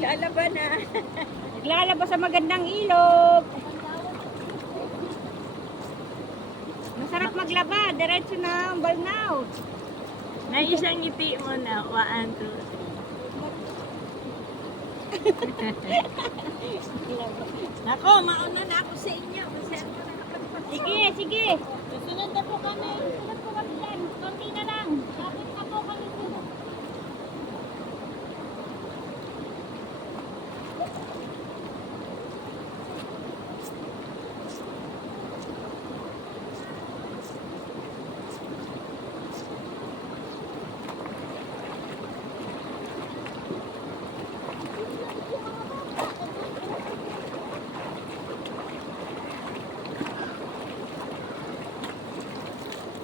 Naglalaba na. Naglalaba sa magandang ilog. Masarap maglaba. Diretso na ang balnaw. Na isang ngiti mo na. 1, 2, 3. Nako, mauna na ako sa inyo. Kasi ako nakapagpapasok. Sige, sige. Susunod na po kami. Susunod po kami dyan. Konti na lang. Kapit na po kami sunod.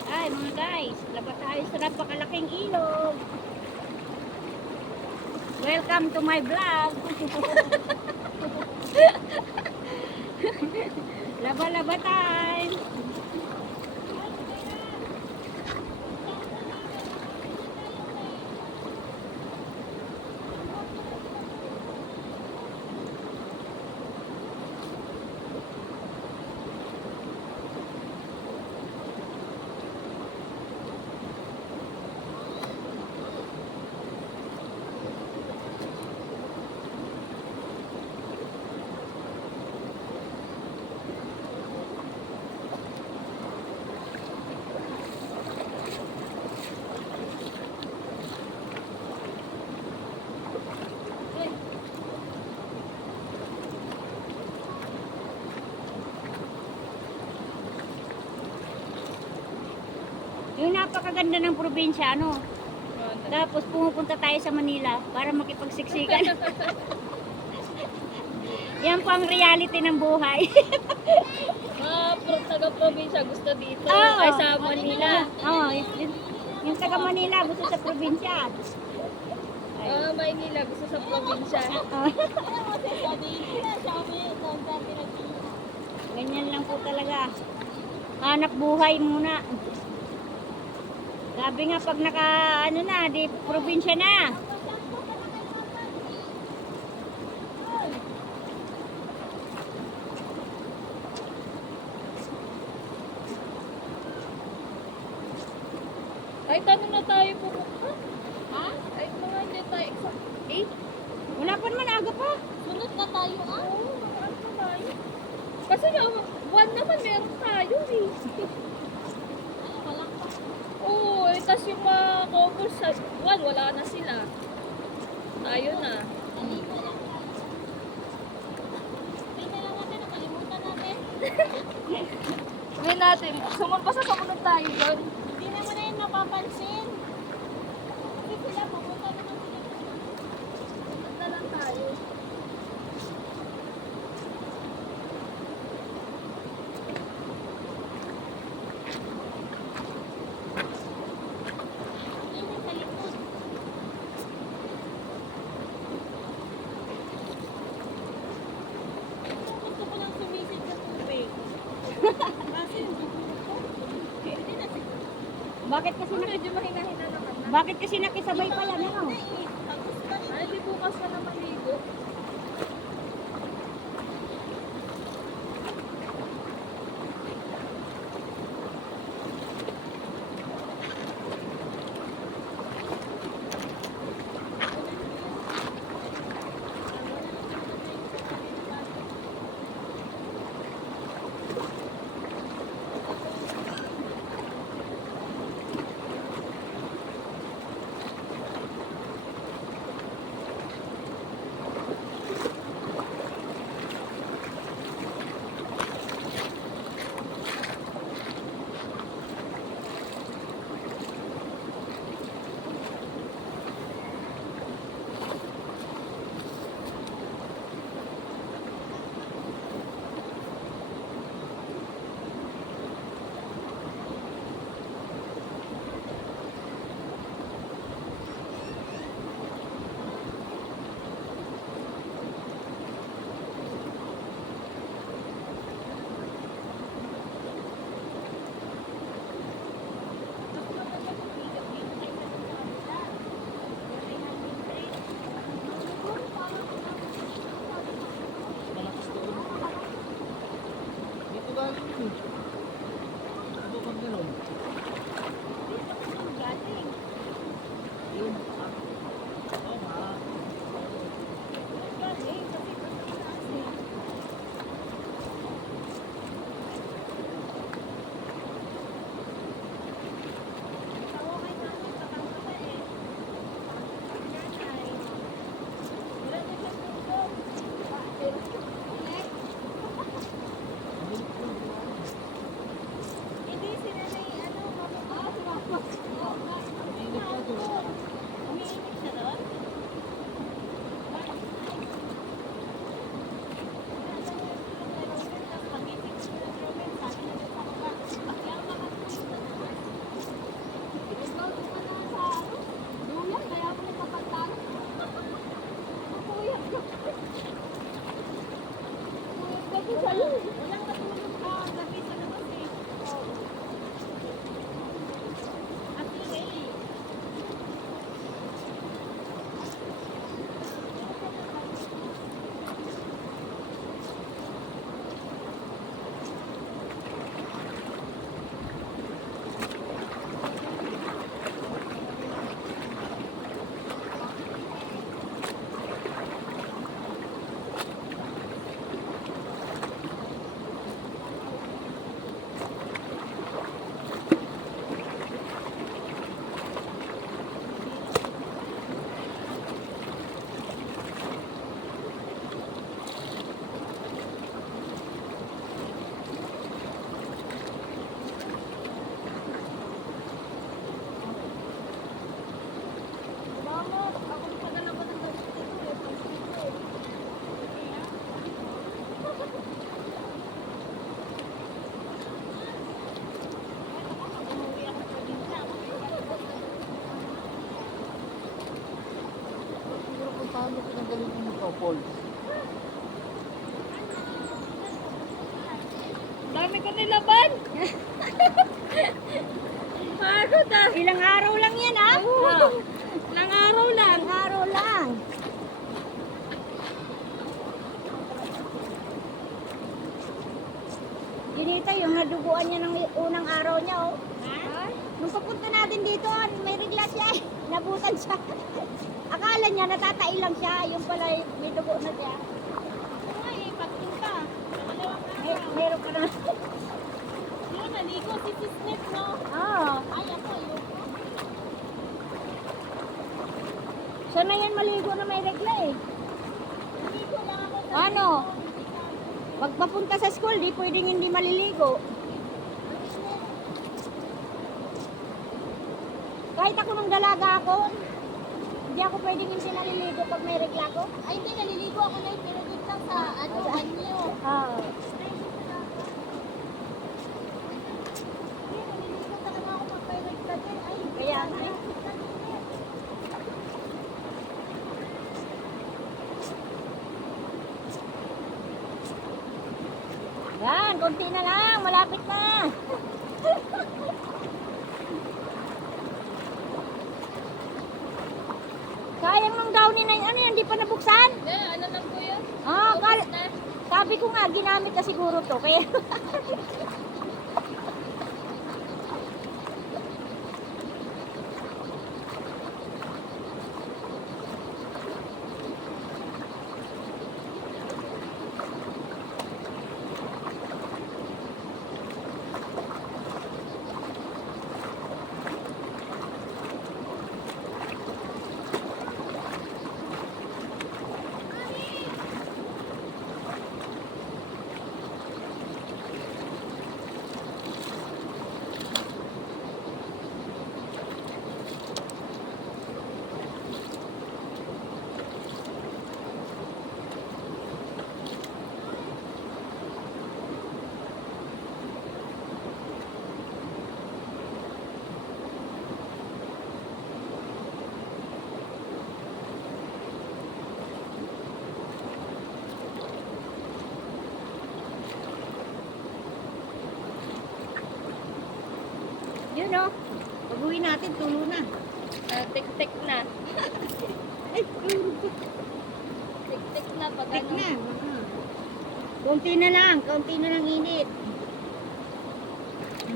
Ay, mga guys. Laba tayo sa napakalaking ilog. Welcome to my vlog. Laba-laba time. Yung napakaganda ng probinsya, ano? Tapos pumupunta tayo sa Manila para makipagsiksikan. Yan po ang reality ng buhay. Mga taga-probinsya gusto dito. Oo. Ay sa Manila. Oh, yung taga Manila gusto sa probinsya. Maynila gusto sa probinsya. Oh. Ganyan lang po talaga. Hanap buhay muna. Sabi nga pag naka ano na, di probinsya na. Ay, tanong na tayo po. Ha? Ay, mga hindi tayo. Wala pa naman, aga pa. Sunod na tayo ah. Oo, ano tayo? Kasi nga, 1 naman meron tayo eh. Walang pa. Oo, eh, tas yung mga couples sa 1, wala na sila. Tayo na. Naligo lang tayo. Tingnan lang natin, nakalimutan natin. Sabihin natin, sumampa sa sumunod tayo doon. Hindi naman na yun napapansin. Kasi sila, pupunta naman sila. Sunod na lang tayo. Tingnan sa likod. Gusto ko lang sumisid sa tubig. Kasi hindi ko hindi na siguro. Medyo mahina-hina naman na. Bakit kasi nakisabay pala na no? Tapos pa rin. Ay, di bukas ka na maligo. Walang natulog gabi sa labas eh. At eh. Salamat. Ako padala ba ng gamit dito eh. Pag-dito eh. Siguro kung paano pinagaling mo ito, Paul. Dami ko nilaban. Pagod ah. Ilang araw lang yan, ha? Ilang araw lang. Ilang araw lang. Ginita, yung naduguan niya ng unang araw niya, oh. Nung papunta natin dito, may regla siya eh. Nabutan siya. Akala niya natatai lang siya. Yung pala may dugo na siya. Oo nga eh, pagpunta. Dalawang araw. Meron ka na. Yun, naligo si Sisnip, no? Ah, Ay, ako, yun. sana yan maligo na may regla eh. Naligo lang ako sa Ano? Pag papunta sa school, di pwedeng hindi maliligo. Kahit ako nung dalaga ako, hindi ako pwedeng hindi naliligo pag may regla ko. Ay, hindi, naliligo ako na yung pinagod lang sa, banyo. Ah, Hindi, naliligo talaga ako pag may regla din. Ay, kaya nga eh. Yan, konti na lang, malapit na. Sayang nung downy na yun, ano yan, di pa nabuksan? Yeah, ano lang po yun? Ah, Ubus na. sabi ko nga, ginamit na siguro to, kaya... Yun o. Pag-uwi natin, tulo na. Tik-tik na. Tik-tik na pag Tik ano. na. Kaunti na lang init.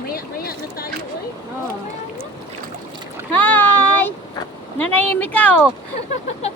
Maya na tayo, oy. Oh. Hi! Nanahimik ka oh.